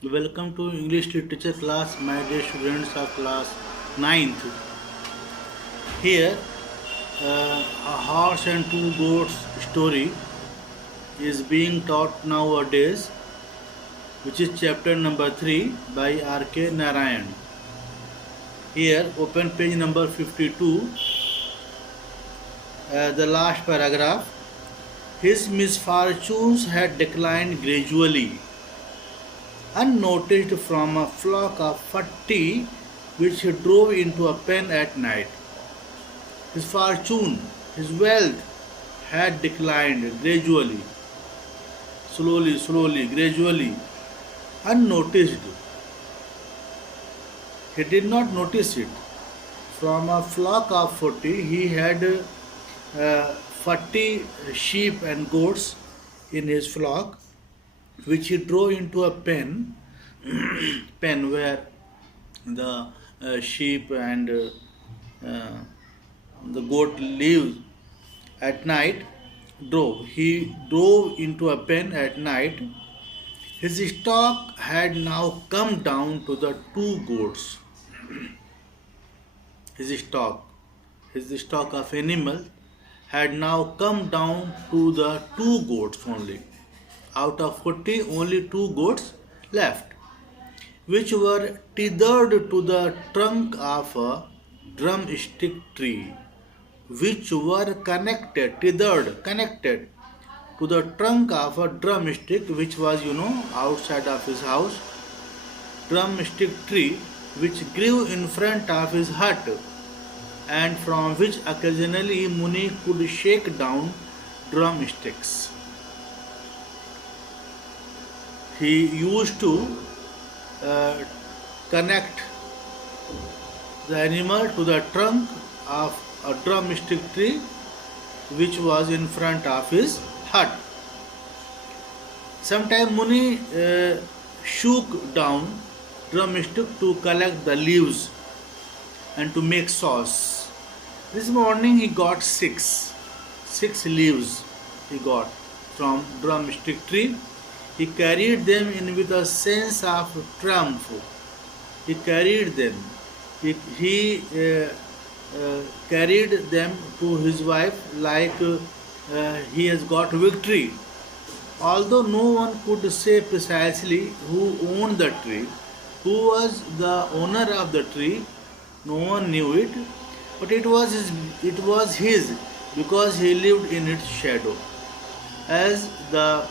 Welcome to English literature class, my dear students of class ninth. Here, a horse and two goats story is being taught nowadays, which is chapter number 3 by R.K. Narayan. Here, open page number 52, the last paragraph. His misfortunes had declined gradually, unnoticed from a flock of 40 which he drove into a pen at night. His fortune, his wealth had declined gradually, slowly, gradually, unnoticed. He did not notice it. From a flock of 40, he had 40 sheep and goats in his flock, which he drove into a pen, pen where the sheep and the goat live at night. He drove into a pen at night. His stock had now come down to the two goats. His stock, his stock of animal had now come down to the two goats only. Out of 40, only two goats left, which were tethered to the trunk of a drumstick tree, which were connected to the trunk of a drumstick, which was, outside of his house, drumstick tree, which grew in front of his hut, and from which occasionally Muni could shake down drumsticks. He used to uh, connect the animal to the trunk of a drumstick tree which was in front of his hut. Sometime Muni shook down drumstick to collect the leaves and to make sauce. This morning he got six leaves he got from drumstick tree. He carried them in with a sense of triumph. He carried them. He carried them to his wife like he has got victory. Although no one could say precisely who owned the tree, who was the owner of the tree, no one knew it, but it was his because he lived in its shadow. As the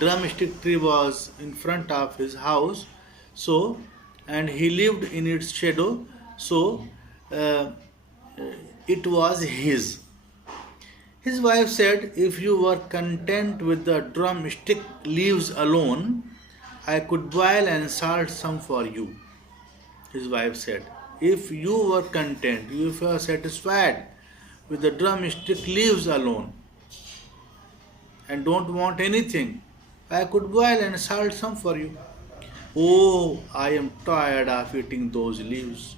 drumstick tree was in front of his house, so and he lived in its shadow, so uh, it was his. His wife said, "If you were content with the drumstick leaves alone, I could boil and salt some for you." His wife said, "If you were content, if you are satisfied with the drumstick leaves alone and don't want anything, I could boil and salt some for you." "Oh, I am tired of eating those leaves,"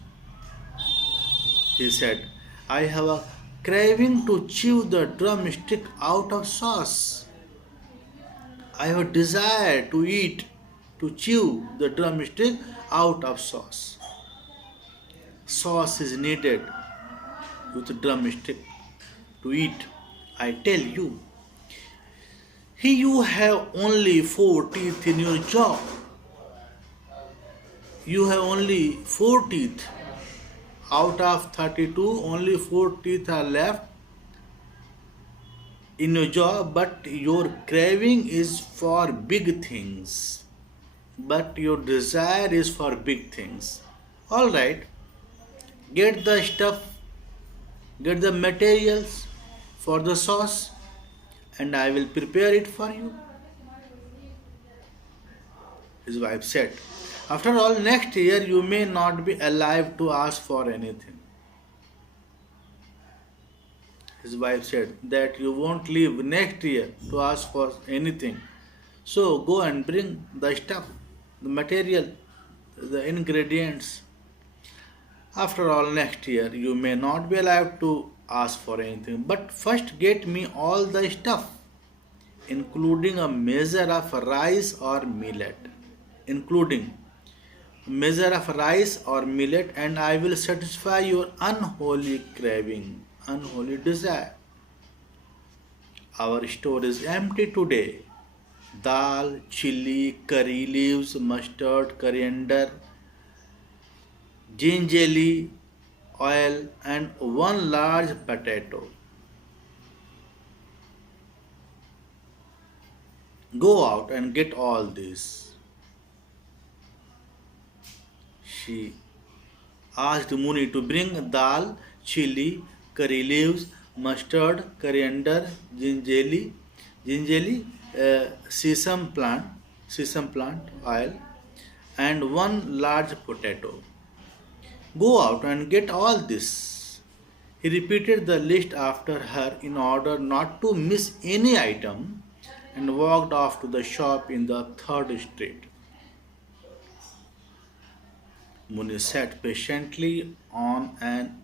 he said. "I have a craving to chew the drumstick out of sauce. I have a desire to eat, to chew the drumstick out of sauce. Sauce is needed with drumstick to eat, I tell you. You have only four teeth in your jaw. You have only four teeth. Out of 32, only four teeth are left in your jaw, but your craving is for big things. But your desire is for big things. All right, get the stuff, get the materials for the sauce, and I will prepare it for you," his wife said. "After all, next year you may not be alive to ask for anything." His wife said that you won't live next year to ask for anything. So go and bring the stuff, the material, the ingredients. After all, next year you may not be alive to ask for anything. But first get me all the stuff, including a measure of rice or millet. including measure of rice or millet, and I will satisfy your unholy craving, unholy desire. Our store is empty today. Dal, chili, curry leaves, mustard, coriander, gingerly, oil, and one large potato. Go out and get all this. She asked Muni to bring dal, chili, curry leaves, mustard, coriander, gingerly, sesame plant oil, and one large potato. Go out and get all this. He repeated the list after her in order not to miss any item and walked off to the shop in the third street. Muni sat patiently on an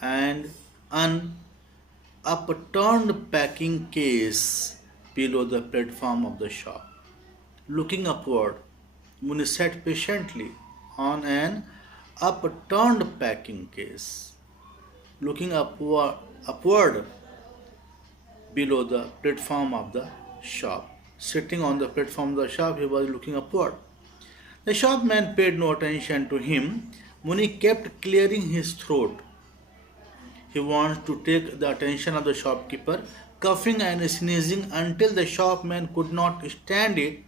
and un upturned packing case below the platform of the shop. Looking upward, Muni sat patiently on an upturned packing case. Looking upward below the platform of the shop. Sitting on the platform of the shop, he was looking upward. The shopman paid no attention to him. Muni kept clearing his throat. He wants to take the attention of the shopkeeper, coughing and sneezing until the shopman could not stand it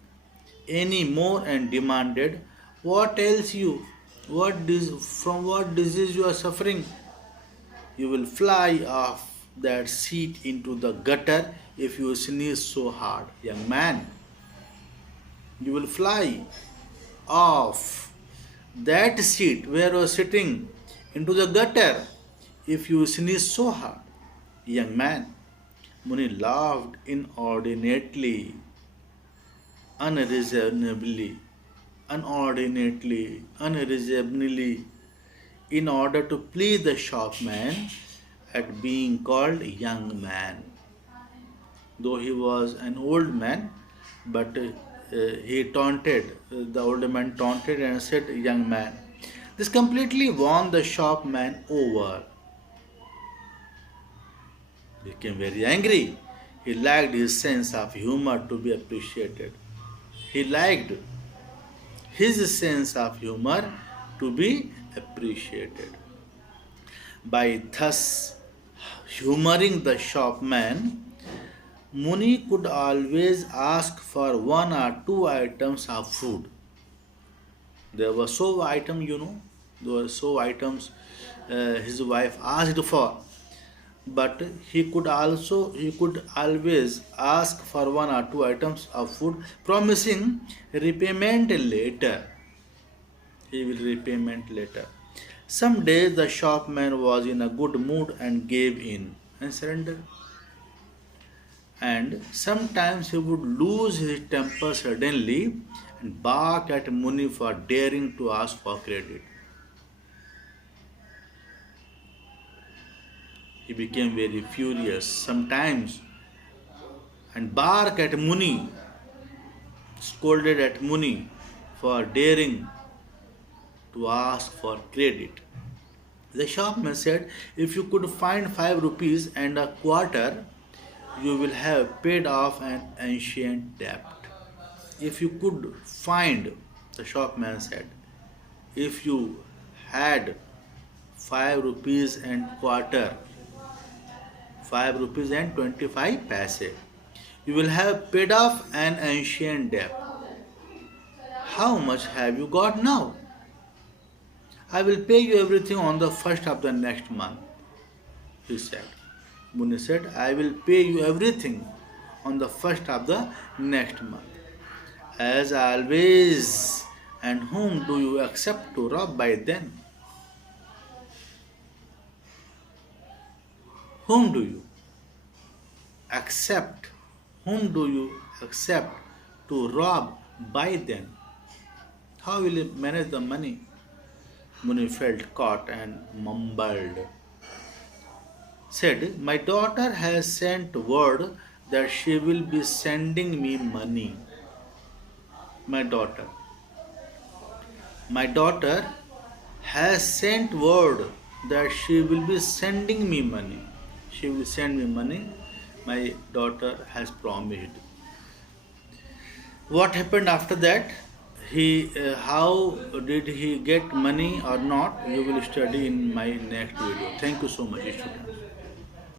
any more and demanded, "What ails you? From what disease you are suffering? You will fly off that seat into the gutter if you sneeze so hard, young man. You will fly off that seat where you are sitting into the gutter if you sneeze so hard, young man." Muni laughed inordinately, unreasonably, in order to please the shopman at being called young man. Though he was an old man, but the older man taunted and said, "Young man." This completely won the shopman over. He became very angry. He liked his sense of humor to be appreciated. He liked his sense of humor to be appreciated. By thus humoring the shopman, Muni could always ask for one or two items of food. There were so items, there were so items his wife asked for. But he could always ask for one or two items of food, promising repayment later. He will repayment later. Some days the shopman was in a good mood and gave in and surrendered. And sometimes he would lose his temper suddenly and bark at Muni for daring to ask for credit. He became very furious sometimes and barked at Muni, scolded at Muni for daring to ask for credit. The shopman said, "If you could find 5 rupees and a quarter, you will have paid off an ancient debt." If you could find, the shopman said, if you had 5 rupees and quarter, 5 rupees and 25 paise, you will have paid off an ancient debt. How much have you got now? I will pay you everything on the first of the next month, he said. Muni said, I will pay you everything on the first of the next month. As always, and whom do you accept to rob by then? Whom do you accept? Whom do you accept to rob by then? How will you manage the money? Muni felt caught and mumbled. Said, my daughter has sent word that she will be sending me money. My daughter. My daughter has sent word that she will be sending me money. She will send me money. My daughter has promised. What happened after that? How did he get money or not? You will study in my next video. Thank you so much, students.